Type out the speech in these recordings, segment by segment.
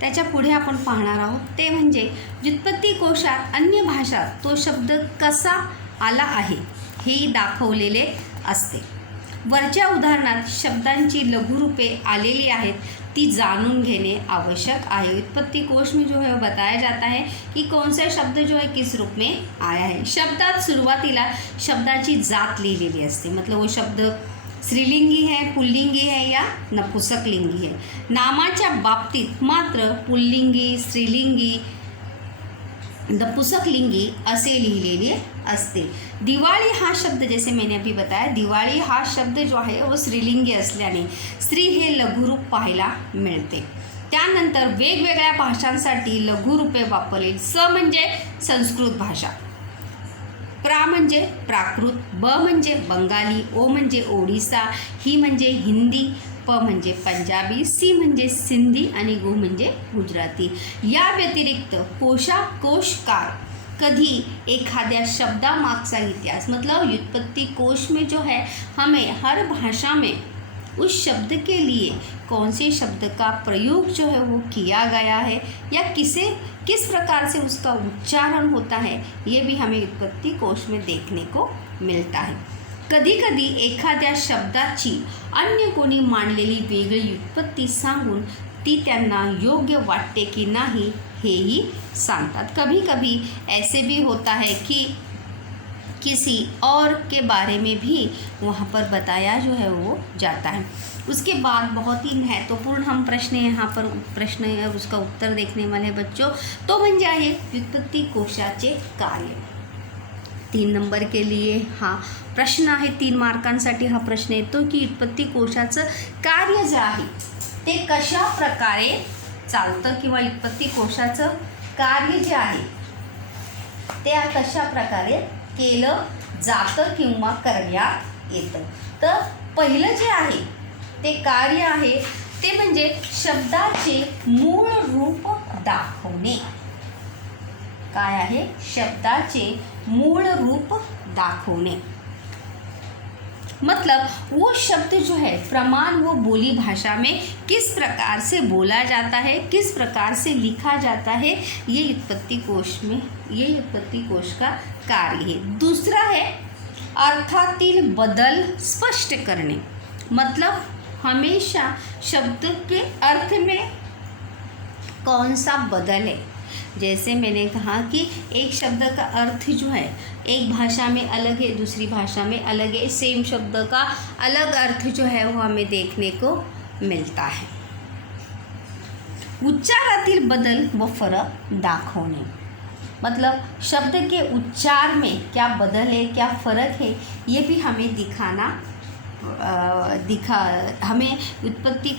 त्याच्या पुढे आपण पाहणार आहोत ते म्हणजे व्युत्पत्ती कोशात अन्य भाषात तो शब्द कसा आला आहे हे दाखवलेले असते। वरच्या उदाहरणात शब्दांची लघुरूपे आलेली आहेत ती जाणून घेणे आवश्यक है। व्युत्पत्ति कोश में जो है वो बताया जाता है कि कौन सा शब्द जो है किस रूप में आया है। शब्दात सुरुवातीला शब्दाची जात लिहिलेली असते, मतलब वो शब्द स्त्रीलिंगी है, पुल्लिंगी है या नपुंसकलिंगी है। नामाच्या बाबतीत मात्र पुल्लिंगी, स्त्रीलिंगी, नपुंसकलिंगी असे लिहिलेले असते। दिवाळी हा शब्द जैसे मैंने अभी बताया, दिवाळी हा शब्द जो आहे वो स्त्रीलिंगी असल्याने स्त्री हे लघुरूप पाहायला मिळते। त्यानंतर वेगवेगळ्या भाषांसाठी लघुरूपे वापरलेली। स म्हणजे संस्कृत भाषा, प्रा म्हणजे प्राकृत, ब म्हणजे बंगाली, ओ म्हणजे ओडिसा, ही म्हणजे हिंदी, प म्हणजे पंजाबी, सी म्हणजे सिंधी आणि गु म्हणजे गुजराती। या व्यतिरिक्त कोशकार कभी एखाद्या शब्दामागचा इतिहास, मतलब व्युत्पत्ति कोश में जो है हमें हर भाषा में उस शब्द के लिए कौन से शब्द का प्रयोग जो है वो किया गया है या किस प्रकार से उसका उच्चारण होता है, ये भी हमें व्युत्पत्ति कोश में देखने को मिलता है। कधी कधी एखाद्या शब्दाची अन्य कोणी मांडलेली वेगळी व्युत्पत्ति सांगून ती त्यांना योग्य वाटते की नाही हेही सांगतात। कभी कभी ऐसे भी होता है कि किसी और के बारे में भी वहाँ पर बताया जो है वो जाता है। उसके बाद बहुत ही महत्वपूर्ण हम प्रश्न यहाँ पर प्रश्न है उसका उत्तर देखने वाले बच्चों, तो म्हणजे आहे व्युत्पत्ति कोशाचे कार्य। 3 नंबर के लिए हा प्रश्न आहे, 3 मार्कांसाठी हा प्रश्न येतो की व्युत्पत्ति कोशाचं कार्य जे आहे ते कशा प्रकारे चालतं किंवा व्युत्पत्ति कोशाचं कार्य जे आहे ते कशा प्रकारे केलं जातं किंवा करण्यात येतं। तर पहिलं जे आहे ते कार्य आहे ते म्हणजे शब्दाचे मूळ रूप दाखवणे। काय आहे? शब्दाचे मूळ रूप दाखवणे, मतलब वो शब्द जो है प्रमाण वो बोली भाषा में किस प्रकार से बोला जाता है, किस प्रकार से लिखा जाता है, ये व्युत्पत्ति कोश का कार्य है। दूसरा है अर्थातील बदल स्पष्ट करने, मतलब हमेशा शब्द के अर्थ में कौन सा बदल है। जैसे मैंने कहा कि एक शब्द का अर्थ जो है एक भाषा में अलग है, दूसरी भाषा में अलग है, सेम शब्द का अलग अर्थ जो है वो हमें देखने को मिलता है। उच्चारातील बदल व फरक दाखवणे, मतलब शब्द के उच्चार में क्या बदल है, क्या फ़र्क है, ये भी हमें हमें व्युत्पत्ति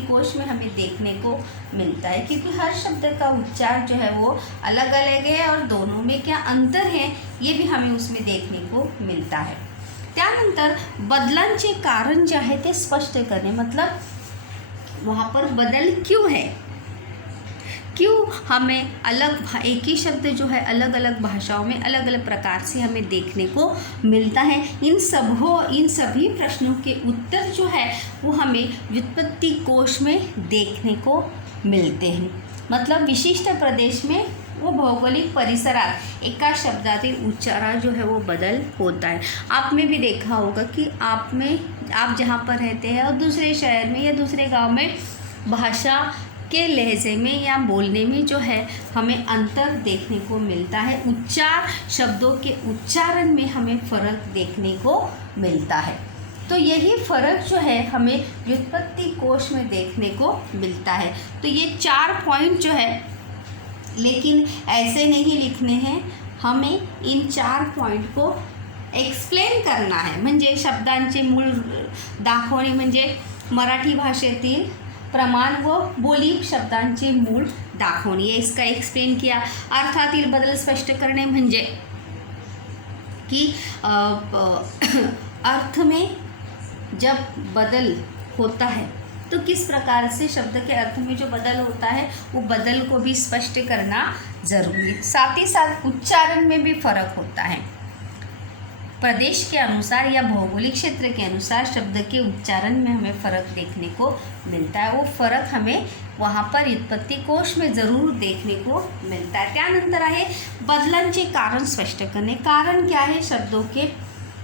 कोश में हमें देखने को मिलता है, क्योंकि हर शब्द का उच्चार जो है वो अलग अलग है और दोनों में क्या अंतर है ये भी हमें उसमें देखने को मिलता है। त्यानंतर बदलांचे कारण जे आहे ते स्पष्ट करणे, मतलब वहाँ पर बदल क्यों है, क्यों हमें एक ही शब्द जो है अलग अलग भाषाओं में अलग अलग प्रकार से हमें देखने को मिलता है। इन सभी प्रश्नों के उत्तर जो है वो हमें व्युत्पत्ति कोश में देखने को मिलते हैं। मतलब विशिष्ट प्रदेश में वो भौगोलिक परिसरात एका शब्दातील उच्चारण जो है वो बदल होता है। आपने भी देखा होगा कि आप जहाँ पर रहते हैं और दूसरे शहर में या दूसरे गांव में भाषा के लहजे में या बोलने में जो है हमें अंतर देखने को मिलता है। शब्दों के उच्चारण में हमें फ़र्क देखने को मिलता है। तो यही फ़र्क जो है हमें व्युत्पत्ति कोश में देखने को मिलता है। तो ये 4 पॉइंट जो है, लेकिन ऐसे नहीं लिखने हैं, हमें इन 4 पॉइंट को एक्सप्लेन करना है। म्हणजे शब्दांचे मूळ दाखवणे म्हणजे मराठी भाषेतील प्रमाण व बोली शब्दांचे मूळ दाखवणे, इसका एक्सप्लेन किया। अर्थातील बदल स्पष्ट करणे म्हणजे कि अर्थ में जब बदल होता है तो किस प्रकार से शब्द के अर्थ में जो बदल होता है वो बदल को भी स्पष्ट करना ज़रूरी। साथ ही साथ उच्चारण में भी फ़र्क होता है। प्रदेश के अनुसार या भौगोलिक क्षेत्र के अनुसार शब्द के उच्चारण में हमें फ़र्क देखने को मिलता है। वो फ़र्क हमें वहाँ पर व्युत्पत्ती कोश में ज़रूर देखने को मिळता आहे। त्यानंतर आहे बदलांचे कारण स्पष्ट करणे। कारण क्या है शब्दों के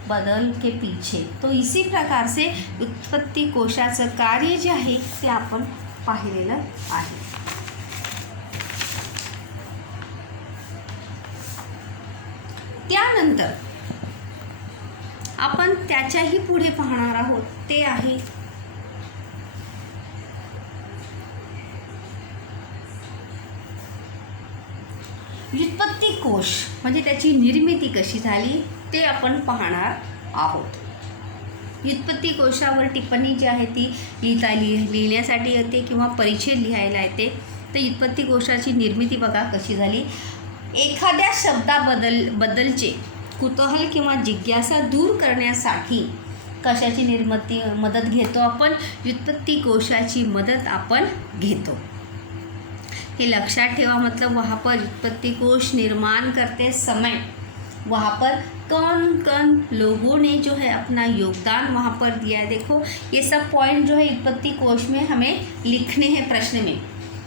बदल के पीछे। तो इसी प्रकार से व्युत्पत्ती कोशाचं कार्य जे आहे ते आपण पाहिलेलं आहे। त्यानंतर आपण त्याच्याही पुढे पाहणार आहोत ते आहे व्युत्पत्ती कोश म्हणजे त्याची निर्मिती कशी झाली ते आपण पाहणार आहोत। व्युत्पत्ती कोशावर टिप्पणी जी आहे ती लिहिण्यासाठी येते किंवा परिचय लिहायला येते। तर व्युत्पत्ती कोशाची निर्मिती बघा कशी झाली। एखाद्या शब्दाबद्दलचे कुतूहल किंवा जिज्ञासा दूर करण्यासाठी कशाची मदत घेतो आपण? व्युत्पत्ती कोशाची मदत आपण घेतो। ये लक्षात ठेवा। मतलब वहाँ पर व्युत्पत्ती कोश निर्माण करते समय वहाँ पर कौन कौन लोगों ने जो है अपना योगदान वहाँ पर दिया है। देखो ये सब पॉइंट जो है व्युत्पत्ती कोश में हमें लिखने हैं प्रश्न में।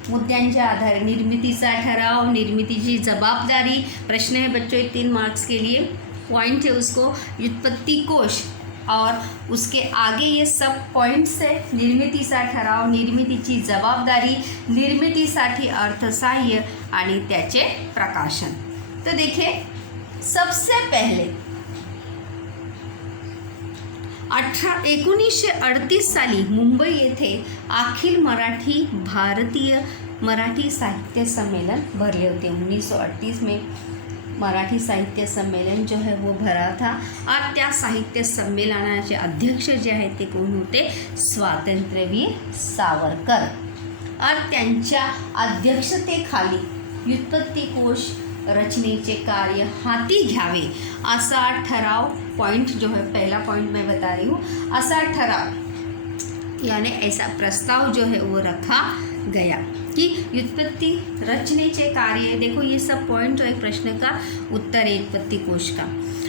मुद्द्यांच्या आधारे निर्मितीचा ठराव, निर्मितीची जवाबदारी, प्रश्न है बच्चों 3 मार्क्स के लिए पॉइंट है उसको व्युत्पत्ती कोश और उसके आगे ये सब पॉइंट्स है निर्मितीचा ठराव, निर्मितीची जवाबदारी, निर्मितीसाठी अर्थसहाय्य आणि त्याचे प्रकाशन। तो देखिए सबसे पहले 1938 साली मुंबई येथे अखिल भारतीय मराठी साहित्य सम्मेलन भरले होते। 1938 में मराठी साहित्य सम्मेलन जो है वो भरा था और त्या साहित्य सम्मेलनाचे अध्यक्ष जे आहेत ते कोण होते? स्वातंत्र्यवीर सावरकर। और त्यांच्या अध्यक्षतेखाली व्युत्पत्ती कोश रचनेचे कार्य हाती घ्यावे असा ठराव, पॉइंट जो है पहला पॉइंट मैं बता रही हूँ, असा ठराव यानी ऐसा प्रस्ताव जो है वो रखा गया कि व्युत्पत्ती रचनेचे कार्य। देखो ये सब पॉइंट जो है प्रश्न का उत्तर है व्युत्पत्ती कोश का।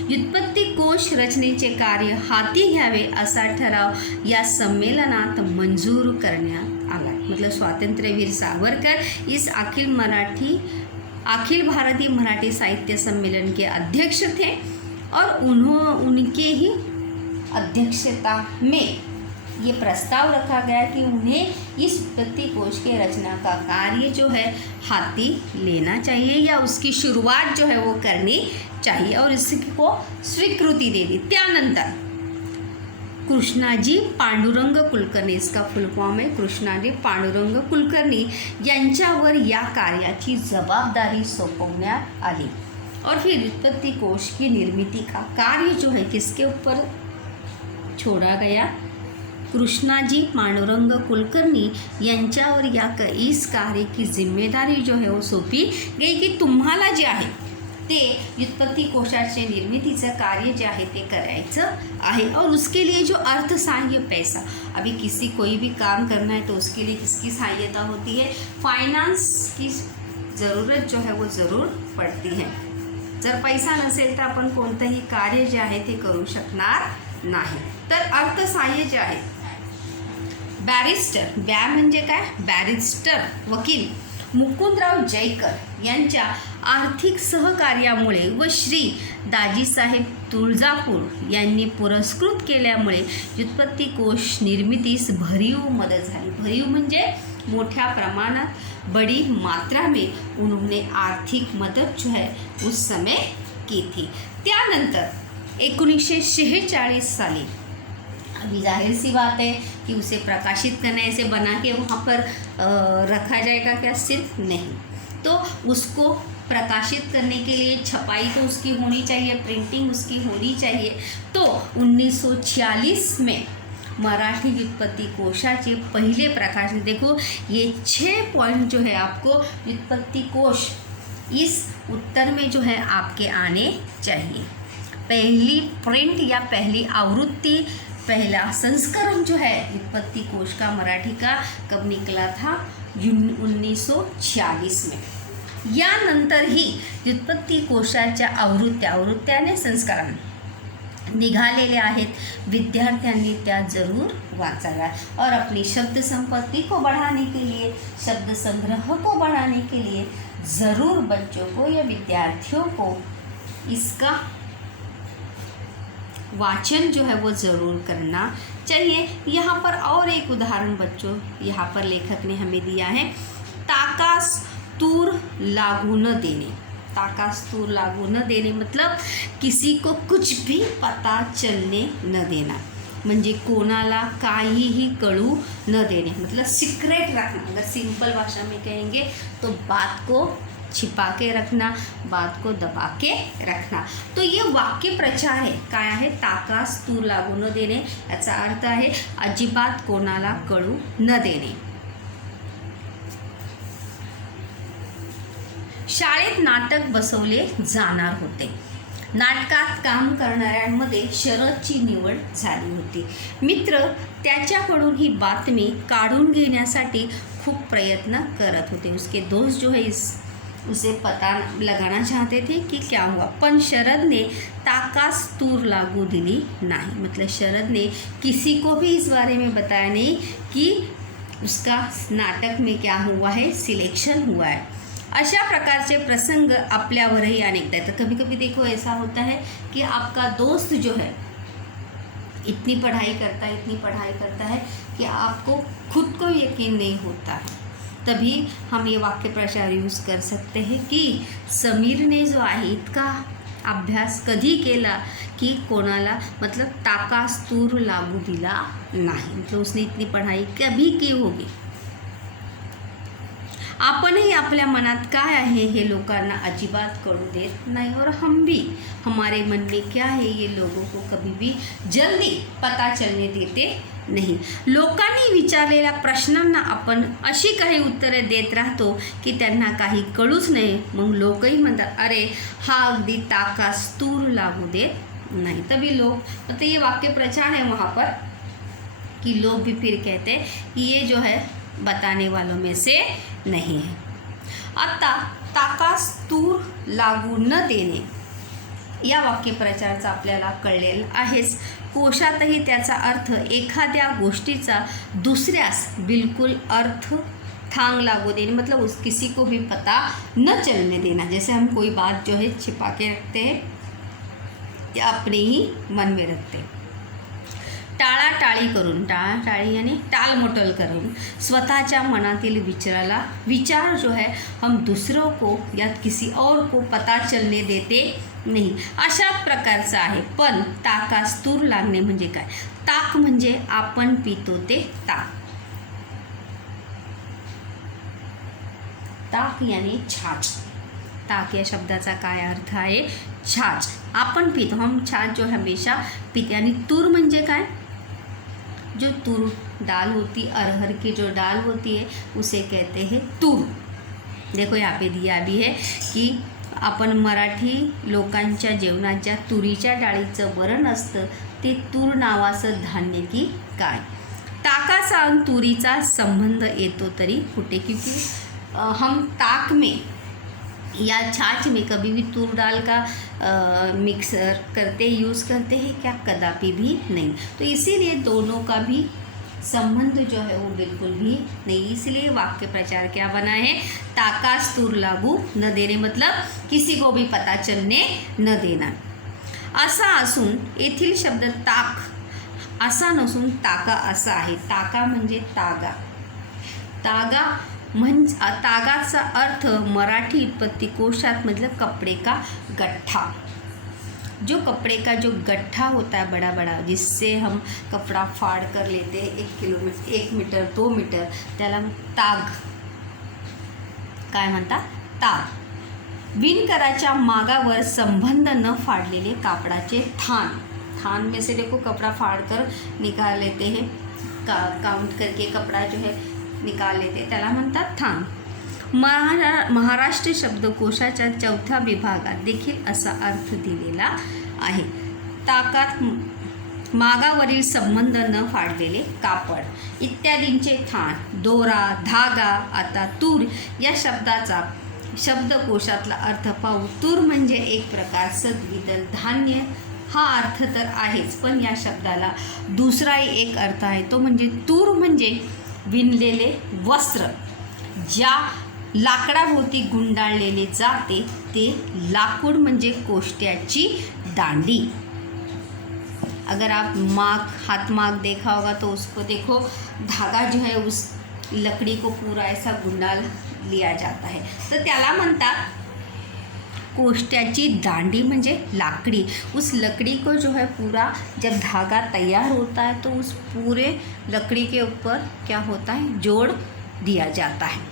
व्युत्पत्ती कोश रचनेचे कार्य हाती घ्यावे असा ठराव या सम्मेलनात मंजूर करण्यात आला। मतलब स्वातंत्र्यवीर सावरकर इस अखिल भारतीय मराठी साहित्य सम्मेलन के अध्यक्ष थे और उनके ही अध्यक्षता में ये प्रस्ताव रखा गया कि उन्हें इस व्युत्पत्ती कोश के रचना का कार्य जो है हाथी लेना चाहिए या उसकी शुरुआत जो है वो करनी चाहिए और इसको स्वीकृति दे दी। त्यानंतर कृष्णाजी पांडुरंग कुलकर्णी, इसका फुल फॉर्म है कृष्णाजी पांडुरंग कुलकर्णी, यांच्यावर या कार्याची जवाबदारी सोपवण्यात आली और फिर व्युत्पत्ती कोश की निर्मिती का कार्य जो है किसके ऊपर छोड़ा गया? कृष्णाजी पांडुरंग कुलकर्णी यांच्यावर इस कार्य की जिम्मेदारी जो है वो सौंपी गई कि तुम्हाला जे आहे ते व्युत्पत्ती कोशाचे निर्मितीचं कार्य जे आहे ते करायचं आहे और उसके लिए जो अर्थसहाय्य पैसा, अभी कोई भी काम करना है तो उसके लिए किसकी सहायता होती है? फाइनेंस की ज़रूरत जो है वो ज़रूर पड़ती है। जर पैसा नसेल तर आपण कोणतंही कार्य जे आहे ते करू शकणार नाही। तर अर्थसहाय्य जे आहे बॅरिस्टर, म्हणजे काय? बॅरिस्टर वकील मुकुंदराव जयकर यांच्या आर्थिक सहकार्यामुळे व श्री दाजीसाहेब तुळजापूर यांनी पुरस्कृत केल्यामुळे व्युत्पत्ती कोश निर्मितीस भरीव मदत झाली। भरीव म्हणजे मोठ्या प्रमाणात, बड़ी मात्रा में उन्होंने आर्थिक मदद जो है उस समय की थी। त्यानंतर 1946 साली, अभी जाहिर सी बात है कि उसे प्रकाशित करना, ऐसे बना के वहाँ पर रखा जाएगा क्या? सिर्फ नहीं, तो उसको प्रकाशित करने के लिए छपाई तो उसकी होनी चाहिए, प्रिंटिंग उसकी होनी चाहिए। तो 1946 में मराठी व्युत्पत्ती कोशाचे पहले प्रकाशन, देखो ये 6 पॉइंट जो है आपको व्युत्पत्ती कोश इस उत्तर में जो है आपके आने चाहिए। पहली प्रिंट या पहली आवृत्ति, पहला संस्करण जो है व्युत्पत्ती कोश का मराठी का कब निकला था? 1946 में। यानंतर ही व्युत्पत्ती कोशाच्या आवृत्त्याने संस्करण निघालेले आहेत, विद्यार्थ्यांनी त्या जरूर वाचाव्या और अपनी शब्द संपत्ति को बढ़ाने के लिए, शब्द संग्रह को बढ़ाने के लिए ज़रूर बच्चों को या विद्यार्थियों को इसका वाचन जो है वो ज़रूर करना चाहिए। यहाँ पर और एक उदाहरण बच्चों यहाँ पर लेखक ने हमें दिया है, ताकास तूर लागू न देने। ताकास तूर लागू न देणे मतलब किसी को कुछ भी पता चलने न देना, म्हणजे कोणाला काहीही कळू न देने, मतलब सीक्रेट रखना। अगर सिंपल भाषा में कहेंगे तो बात को छिपा के रखना, बात को दबा के रखना। तो ये वाक्य प्रचार आहे, काय आहे, ताकास तूर लागू न देणे याचा अर्थ आहे अजिबात कोणाला कळू न देणे। शाळेत नाटक बसवले जाणार होते। नाटकात काम करणाऱ्यांमध्ये शरदची निवड झाली होती। मित्र त्याच्याकडून ही बातमी काढून घेण्यासाठी खूप प्रयत्न करत होते। उसके दोस्त जो है उसे पता लगाना चाहते थे कि क्या हुआ, पण शरद ने ताकास तूर लागू दिली नहीं, मतलब शरद ने किसी को भी इस बारे में बताया नहीं कि उसका नाटक में क्या हुआ है, सिलेक्शन हुआ है। अशा प्रकारचे प्रसंग आपल्यावरही अनेकदा येतात। कभी कभी देखो ऐसा होता है कि आपका दोस्त जो है इतनी पढ़ाई करता है कि आपको खुद को यकीन नहीं होता है, तभी हम ये वाक्य प्रचार यूज़ कर सकते हैं कि समीर ने जो आहे इतका अभ्यास कधी केला कि कोणाला, मतलब ताकास तूर लागू दिला नहीं, मतलब उसने इतनी पढ़ाई कभी की होगी। आपणही आपल्या मनात काय आहे हे लोकांना अजिबात कळू देत नाही, और हम भी हमारे मन में क्या है ये लोगों को कभी भी जल्दी पता चलने देते नाही। लोकांनी विचारलेल्या प्रश्नांना आपण अशी काही उत्तरे देत राहतो की त्यांना काही कळूच नाही, मग लोकही म्हणतात अरे हा अगदी ताकास तूर लागू देत नहीं। तभी लोग, मतलब ये वाक्य प्रचार है वहाँ पर कि लोग भी फिर कहते हैं कि ये जो है बताने वालों में से नहीं है। आता ताकास तूर लागू न देणे या वाक्यप्रचाराचा आपल्याला कळलेला आहेच। कोशातही त्याचा अर्थ एखाद्या गोष्टीचा दुसऱ्यास बिल्कुल अर्थ थांग लागू देने, मतलब उस किसी को भी पता न चलने देना। जैसे हम कोई बात जो है छिपा के रखते हैं या अपने ही मन में रखते हैं। टाळाटाळी करून, टाळाटाळी यानी टालमटोल करून स्वतःच्या मनातील विचार जो है हम दूसरों को या किसी और को पता चलने देते नहीं, अशा प्रकारचं आहे। पण ताकास तूर लागणे म्हणजे काय? ताक म्हणजे आपण पितो ते ताक, ताक यानी छाछ। ताक या शब्दाचा काय अर्थ आहे? छाछ। आपण पितो, हम छाछ जो हमेशा पीते। आणि तूर म्हणजे काय? जो तूर दाल होती, अरहर की जो दाल होती है उसे कहते हैं तूर। देखो यहाँ पे दिया भी है कि आपण मराठी लोकांच्या जेवणात ज्या तुरीच्या डाळीचं वरण असतं ते तूर नावाचं धान्य की काय? ताकाचा आणि तुरीचा संबंध येतो तरी कुठे? क्योंकि हम ताक में या छाछ में कभी भी तूर दाल का मिक्सर करते यूज़ करते हैं क्या? कदापि भी नहीं। तो इसीलिए दोनों का भी संबंध जो है वो बिल्कुल भी नहीं। इसलिए वाक्य प्रचार क्या बना है? ताकास तूर लागू न देने, मतलब किसी को भी पता चलने न देना। असा असून येथील शब्द ताक असा नसून ताका असा आहे। ताका म्हणजे तागा। तागा म्हणजे तागाचा अर्थ मराठी उत्पत्ति कोशात मतलब कपड़े का गट्ठा। जो कपड़े का जो गट्ठा होता है बड़ा बड़ा, जिससे हम कपड़ा फाड़ कर लेते हैं 1 किलोमीटर 1 मीटर 2 मीटर, त्याला ताग काय म्हणतात? ताग। विणकराच्या मागावर संबंध न फाड़लेले कापडाचे थान। थान में से देखो कपड़ा फाड़ कर निकाल लेते हैं, काउंट करके कपड़ा जो है निकाल लेते, त्याला म्हणतात थान। महाराष्ट्र शब्दकोशाच्या 4थ्या विभागात देखील असा अर्थ दिलेला आहे। ताकात मागावरील संबंध न फाडलेले कापड इत्यादींचे थान, दोरा, धागा। आता तूर या शब्दाचा शब्दकोशातला अर्थ पाहू। तूर म्हणजे एक प्रकारचं द्विदल धान्य हा अर्थ तर आहेच, पण या शब्दाला दुसराही एक अर्थ आहे, तो म्हणजे तूर म्हणजे विणलेले वस्त्र, ज्या लाकडाभोवती गुंडाळलेले जाते ते लाकूड म्हणजे कोष्ट्याची दांडी। अगर आप हाथ माग देखा होगा तो उसको देखो, धागा जो है उस लकड़ी को पूरा ऐसा गुंडाल लिया जाता है, तर त्याला म्हणतात कोष्ट्याची दांडी म्हणजे लाकड़ी। उस लकड़ी को जो है पूरा जब धागा तैयार होता है तो उस पूरे लकड़ी के ऊपर क्या होता है, जोड़ दिया जाता है।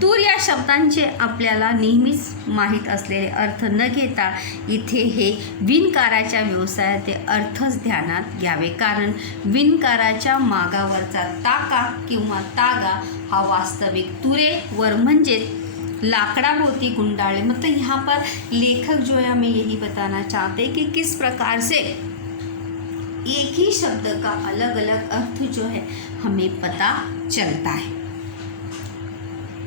तूर या शब्दांचे आपल्याला नेहमीच माहीत असलेले अर्थ न घेता इथे हे विणकाराच्या व्यवसायाचे अर्थच ध्यानात घ्यावे, कारण विणकाराच्या मागावरचा टाका किंवा तागा हा वास्तविक तुरेवर म्हणजेच लाकडाभोवती गुंडाळे। मतलब यहाँ पर लेखक जो है हमें यही बताना चाहते हैं कि किस प्रकार से एक ही शब्द का अलग अलग अर्थ जो है हमें पता चलता है।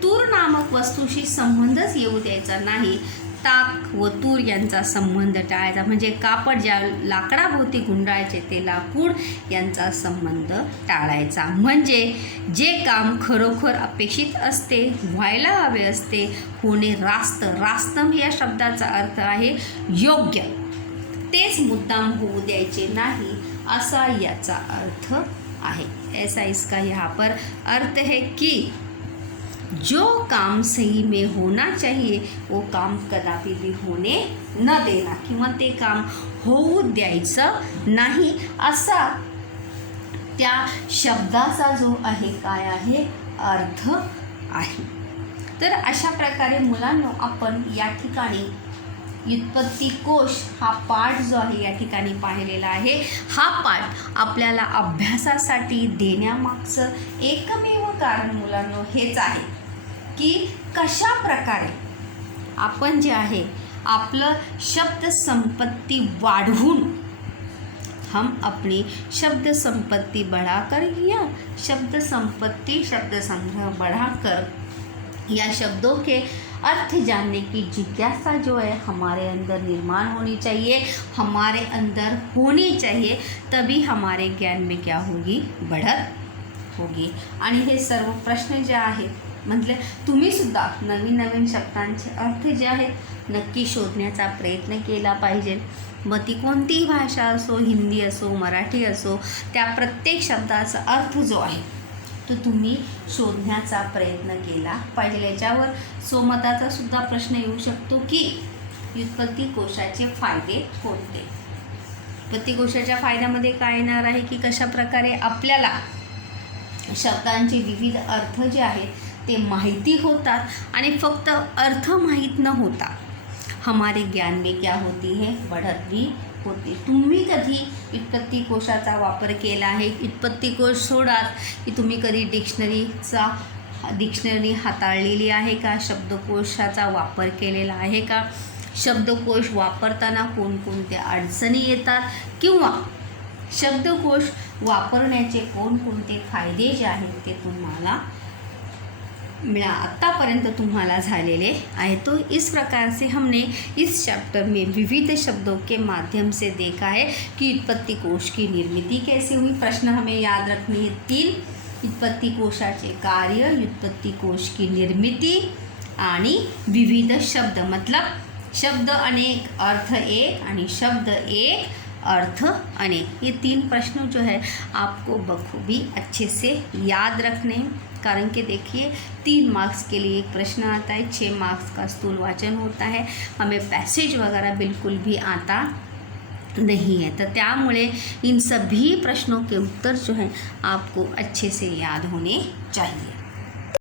तूर नामक वस्तूशी संबंधच येऊ द्यायचा नाही, ताक व तूर यांचा संबंध टाळायचा, म्हणजे कापड ज्या लाकडाभोवती गुंडाळायचे ते लाकूड यांचा संबंध टाळायचा, म्हणजे जे काम खरोखर अपेक्षित असते, व्हायला हवे असते, होणे रास्त, रास्तम या शब्दाचा अर्थ आहे योग्य, तेच मुद्दाम होऊ द्यायचे नाही असा याचा अर्थ आहे। ऐसा इसका यहाँ पर अर्थ है कि जो काम सही में होना चाहिए वो काम कदापि भी होणे न देना, किंवा ते काम होऊ द्यायचं नाही असा त्या शब्दाचा जो आहे काय आहे अर्थ आहे। तर अशा प्रकारे मुलांनो आपण या ठिकाणी व्युत्पत्ती कोश हा पाठ जो आहे या ठिकाणी पाहिलेला आहे। हा पाठ आपल्याला अभ्यासासाठी देण्यामागचं एकमेव कारण मुलांनो हेच आहे की कशा प्रकारे आपण जे आहे आपलं शब्द संपत्ती वाढवून हम अपनी शब्द संपत्ति बढ़ाकर या शब्द संपत्ति शब्द संग्रह बढ़ाकर या शब्दों के अर्थ जानने की जिज्ञासा जो है हमारे अंदर निर्माण होनी चाहिए, हमारे अंदर होनी चाहिए, तभी हमारे ज्ञान में क्या होगी, बढ़त होगी। आणि हे सर्व प्रश्न जे आहेत म्हणजे तुम्हीसुद्धा नवीन नवीन शब्दांचे अर्थ जे आहेत नक्की शोधण्याचा प्रयत्न केला पाहिजे। मग ती कोणतीही भाषा असो, हिंदी असो, मराठी असो, त्या प्रत्येक शब्दाचा अर्थ जो आहे तो तुम्ही शोधण्याचा प्रयत्न केला पाहिजे। याच्यावर स्वमताचा सुद्धा प्रश्न येऊ शकतो की व्युत्पत्ती कोशाचे फायदे कोणते। व्युत्पत्ती कोशाच्या फायद्यामध्ये काय येणार आहे की कशा प्रकारे आपल्याला शब्दांचे विविध अर्थ जे आहेत ते माहिती होतात आणि फक्त अर्थ माहीत न होता हमारे ज्ञान में क्या होती है, बढ़त भी होती। तुम्ही कधी व्युत्पत्ती कोशाचा वापर केला आहे? व्युत्पत्ती कोश सोडा की तुम्ही कधी डिक्शनरी हाताळलेली आहे का? शब्दकोशाचा वापर केलेला आहे का? शब्दकोश वापरताना कोणकोणत्या अडचणी येतात किंवा शब्दकोश वापरण्याचे कोणकोणते फायदे जे आहेत ते तुम्हाला आतापर्यंत तुम्हाला झालेले आहे। तो इस प्रकार से हमने इस चैप्टर में विविध शब्दों के माध्यम से देखा है कि व्युत्पत्ती कोश की निर्मिती कैसे हुई। प्रश्न हमें याद रखने हैं 3, व्युत्पत्ती कोशाचे कार्य, व्युत्पत्ती कोश की निर्मिती आणि विविध शब्द, मतलब शब्द अनेक अर्थ एक आणि शब्द एक अर्थ अनेक। ये 3 प्रश्न जो है आपको बखूबी अच्छे से याद रखने, कारण कि देखिए 3 मार्क्स के लिए एक प्रश्न आता है, 6 मार्क्स का स्थूल वाचन होता है, हमें पैसेज वगैरह बिल्कुल भी आता नहीं है। तो त्यामुळे इन सभी प्रश्नों के उत्तर जो है आपको अच्छे से याद होने चाहिए।